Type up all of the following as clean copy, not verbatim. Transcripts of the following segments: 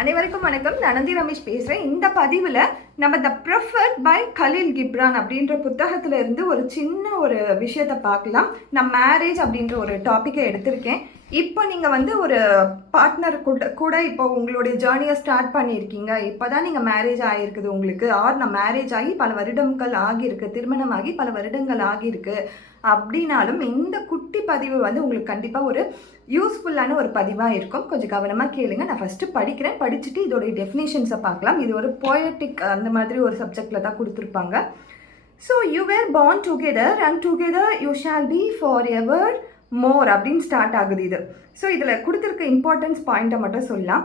அனைவருக்கும் வணக்கம். நான் நந்தி ரமேஷ் பேசுகிறேன். இந்த பதிவில் நம்ம த ப்ரெஃபர்ட் பை கலீல் கிப்ரான் அப்படின்ற புத்தகத்தில் இருந்து ஒரு சின்ன ஒரு விஷயத்தை பார்க்கலாம். நான் மேரேஜ் அப்படின்ற ஒரு டாப்பிக்கை எடுத்திருக்கேன். இப்போ நீங்கள் ஒரு பார்ட்னர் கூட இப்போ உங்களுடைய ஜேர்னியை ஸ்டார்ட் பண்ணியிருக்கீங்க. இப்போ தான் நீங்கள் மேரேஜ் ஆகிருக்குது உங்களுக்கு, நான் மேரேஜ் ஆகி பல வருடங்கள் ஆகியிருக்கு, திருமணமாகி பல வருடங்கள் ஆகியிருக்கு அப்படின்னாலும் இந்த குட்டி பதிவு உங்களுக்கு கண்டிப்பாக ஒரு யூஸ்ஃபுல்லான ஒரு பதிவாக இருக்கும். கொஞ்சம் கவனமாக கேளுங்க. நான் ஃபஸ்ட்டு படிக்கிறேன், படிச்சுட்டு இதோடைய டெஃபினேஷன்ஸை பார்க்கலாம். இது ஒரு போயட்டிக் அந்த மாதிரி ஒரு சப்ஜெக்டில் தான் கொடுத்துருப்பாங்க. So you were born together and together you shall be forevermore அப்படின்னு ஸ்டார்ட் ஆகுது இது. ஸோ இதில் கொடுத்துருக்க இம்பார்ட்டன்ஸ் பாயிண்ட்டை மட்டும் சொல்லலாம்.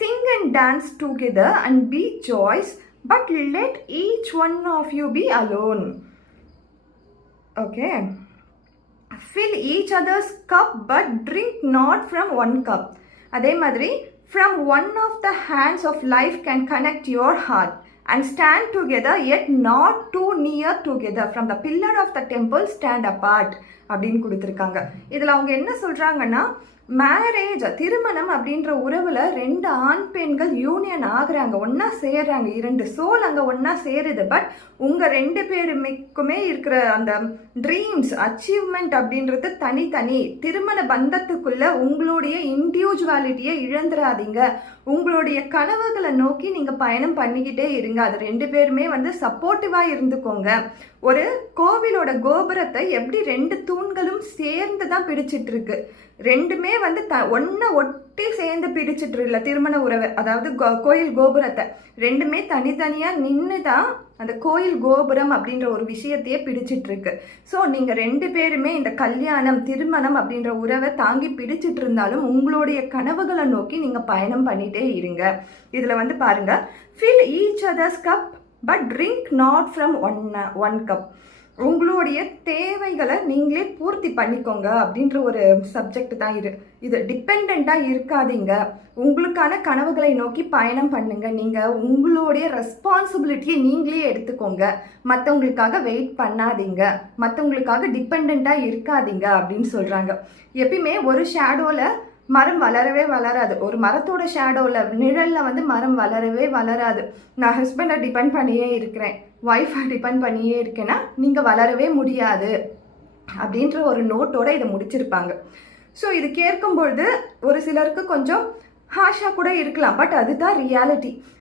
Sing and dance together and be joyous but let each one of you be alone. Okay. Fill each other's cup but drink not from one cup. அதே மாதிரி from one of the hands of life can connect your heart and stand together yet not too near together. From the pillar of the temple stand apart அப்படின்னு கொடுத்துருக்காங்க. இதில் அவங்க என்ன சொல்கிறாங்கன்னா, marriage திருமணம் அப்படின்ற உறவில் ரெண்டு ஆண் பெண்கள் யூனியன் ஆகுறாங்க, ஒன்றா சேர்றாங்க, இரண்டு சோல் அங்கே ஒன்றா சேருது. பட் உங்கள் ரெண்டு பேருக்குமே இருக்கிற அந்த ட்ரீம்ஸ் அச்சீவ்மெண்ட் அப்படின்றது தனித்தனி. திருமண பந்தத்துக்குள்ள உங்களுடைய இண்டிவிஜுவாலிட்டியை இழந்துடாதீங்க. உங்களுடைய கனவுகளை நோக்கி நீங்கள் பயணம் பண்ணிக்கிட்டே இருங்க. அது ரெண்டு பேருமே சப்போர்ட்டிவாக இருந்துக்கோங்க. ஒரு கோவிலோட கோபுரத்தை எப்படி ரெண்டு தூண்களும் சேர்ந்து தான் பிடிச்சிட்டு இருக்கு, ரெண்டுமே ஒன்றை ஒட்டி சேர்ந்து பிடிச்சிட்டு இல்லை திருமண உறவை, அதாவது கோயில் கோபுரத்தை ரெண்டுமே தனித்தனியாக நின்று தான் அந்த கோயில் கோபுரம் அப்படின்ற ஒரு விஷயத்தையே பிடிச்சிட்டு இருக்கு. ஸோ நீங்கள் ரெண்டு பேருமே இந்த கல்யாணம் திருமணம் அப்படின்ற உறவை தாங்கி பிடிச்சிட்டு இருந்தாலும் உங்களுடைய கனவுகளை நோக்கி நீங்கள் பயணம் பண்ணிட்டே இருங்க. இதில் பாருங்க, fill each others cup but drink not from one cup. உங்களுடைய தேவைகளை நீங்களே பூர்த்தி பண்ணிக்கோங்க அப்படின்ற ஒரு சப்ஜெக்ட் தான் இது டிபெண்ட்டாக இருக்காதீங்க. உங்களுக்கான கனவுகளை நோக்கி பயணம் பண்ணுங்க. நீங்கள் உங்களுடைய ரெஸ்பான்சிபிலிட்டியை நீங்களே எடுத்துக்கோங்க. மற்றவங்களுக்காக வெயிட் பண்ணாதீங்க, மற்றவங்களுக்காக டிபெண்ட்டாக இருக்காதீங்க அப்படின்னு சொல்கிறாங்க. எப்பயுமே ஒரு ஷேடோவில் மரம் வளரவே வளராது. ஒரு மரத்தோட ஷேடோவில் நிழலில் மரம் வளரவே வளராது. நான் ஹஸ்பண்டை டிபெண்ட் பண்ணியே இருக்கிறேன், ஒய்ஃபை டிபெண்ட் பண்ணியே இருக்கேன்னா நீங்கள் வளரவே முடியாது அப்படின்ற ஒரு நோட்டோட இதை முடிச்சிருப்பாங்க. ஸோ இது கேட்கும்பொழுது ஒரு சிலருக்கு கொஞ்சம் ஹாஷாக கூட இருக்கலாம், பட் அதுதான் ரியாலிட்டி.